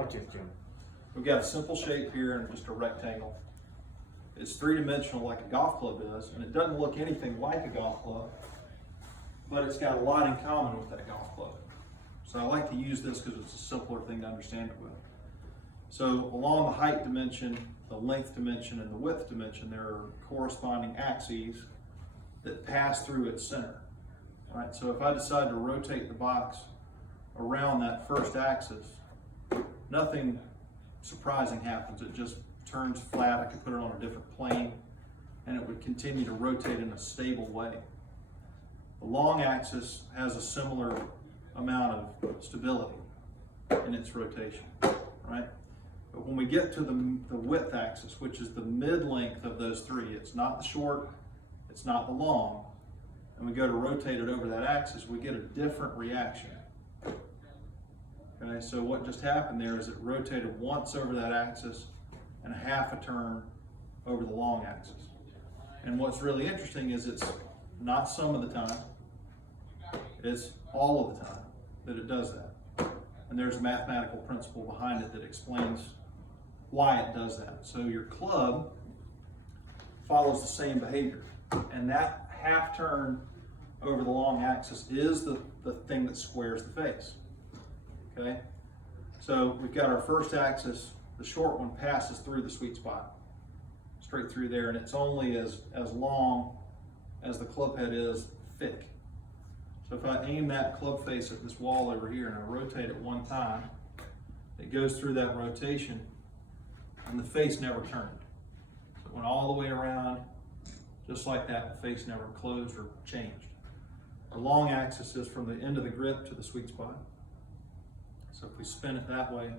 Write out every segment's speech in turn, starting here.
Watch this, Jim. We've got a simple shape here and just a rectangle. It's three-dimensional like a golf club is, and it doesn't look anything like a golf club, but it's got a lot in common with that golf club. So I like to use this because it's a simpler thing to understand it with. So along the height dimension, the length dimension, and the width dimension, there are corresponding axes that pass through its center. All right, so if I decide to rotate the box around that first axis, nothing surprising happens. It just turns flat. I could put it on a different plane and it would continue to rotate in a stable way. The long axis has a similar amount of stability in its rotation, right? But when we get to the width axis, which is the mid-length of those three, it's not the short, it's not the long, and we go to rotate it over that axis, we get a different reaction. Okay, so what just happened there is it rotated once over that axis and a half a turn over the long axis. And what's really interesting is it's not some of the time, it's all of the time that it does that. And there's a mathematical principle behind it that explains why it does that. So your club follows the same behavior, and that half turn over the long axis is the thing that squares the face. Okay, so we've got our first axis, the short one passes through the sweet spot, straight through there, and it's only as long as the club head is thick. So if I aim that club face at this wall over here and I rotate it one time, it goes through that rotation and the face never turned. So it went all the way around, just like that, the face never closed or changed. Our long axis is from the end of the grip to the sweet spot. So if we spin it that way,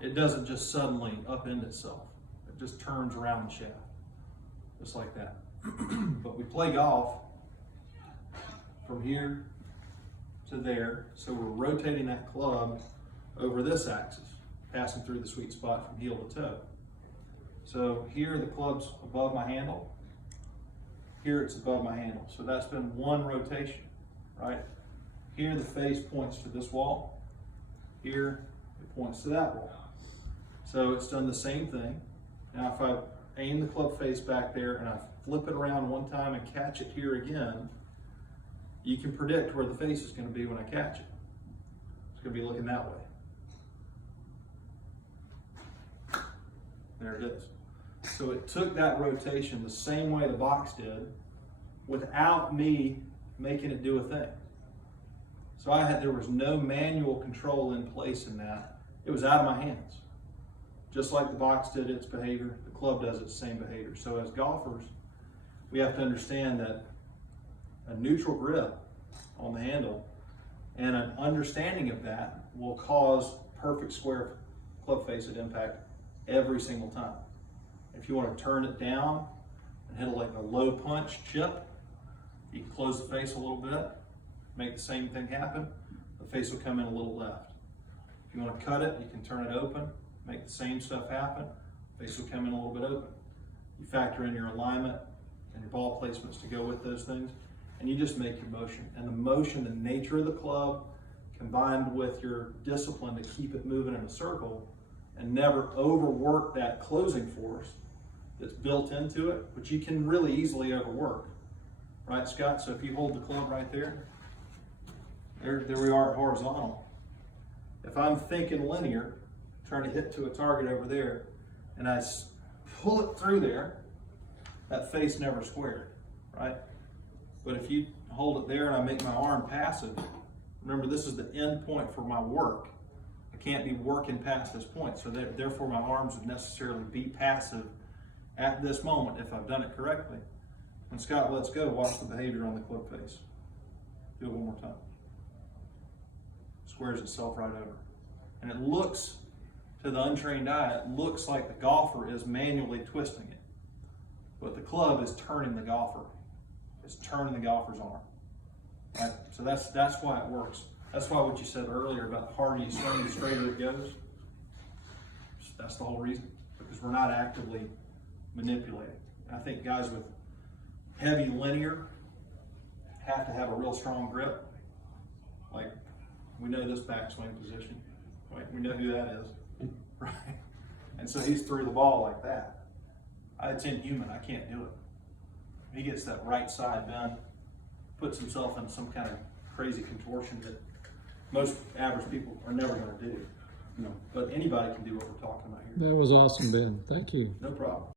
it doesn't just suddenly upend itself. It just turns around the shaft, just like that. But we play golf from here to there, so we're rotating that club over this axis, passing through the sweet spot from heel to toe. So here the club's above my handle, here it's above my handle. So that's been one rotation, right? Here the face points to this wall, here it points to that wall. So it's done the same thing. Now if I aim the club face back there and I flip it around one time and catch it here again, you can predict where the face is going to be when I catch it. It's going to be looking that way. There it is. So it took that rotation the same way the box did without me making it do a thing. So there was no manual control in place in that. It was out of my hands. Just like the box did its behavior, the club does its same behavior. So as golfers, we have to understand that a neutral grip on the handle and an understanding of that will cause perfect square club face at impact every single time. If you want to turn it down and hit it like a low punch chip, you can close the face a little bit, make the same thing happen, the face will come in a little left. If you want to cut it, you can turn it open, make the same stuff happen, the face will come in a little bit open. You factor in your alignment and your ball placements to go with those things, and you just make your motion. And the motion, the nature of the club, combined with your discipline to keep it moving in a circle and never overwork that closing force that's built into it, which you can really easily overwork. Right, Scott? So if you hold the club right there, there we are at horizontal. If I'm thinking linear, trying to hit to a target over there, and I pull it through there, that face never squared, right? But if you hold it there and I make my arm passive, remember this is the end point for my work. I can't be working past this point, so therefore my arms would necessarily be passive at this moment if I've done it correctly. When Scott lets go, watch the behavior on the club face. Do it one more time. Squares itself right over. And it looks, to the untrained eye, it looks like the golfer is manually twisting it. But the club is turning the golfer. It's turning the golfer's arm. Right? So that's why it works. That's why what you said earlier about the harder you swing, the straighter it goes. That's the whole reason. Because we're not actively manipulating. I think guys with heavy linear have to have a real strong grip. Like we know this backswing position. We know who that is, right? And so he's threw the ball like that. It's inhuman. I can't do it. He gets that right side bend, puts himself in some kind of crazy contortion that most average people are never going to do. No. But anybody can do what we're talking about here. That was awesome, Ben. Thank you. No problem.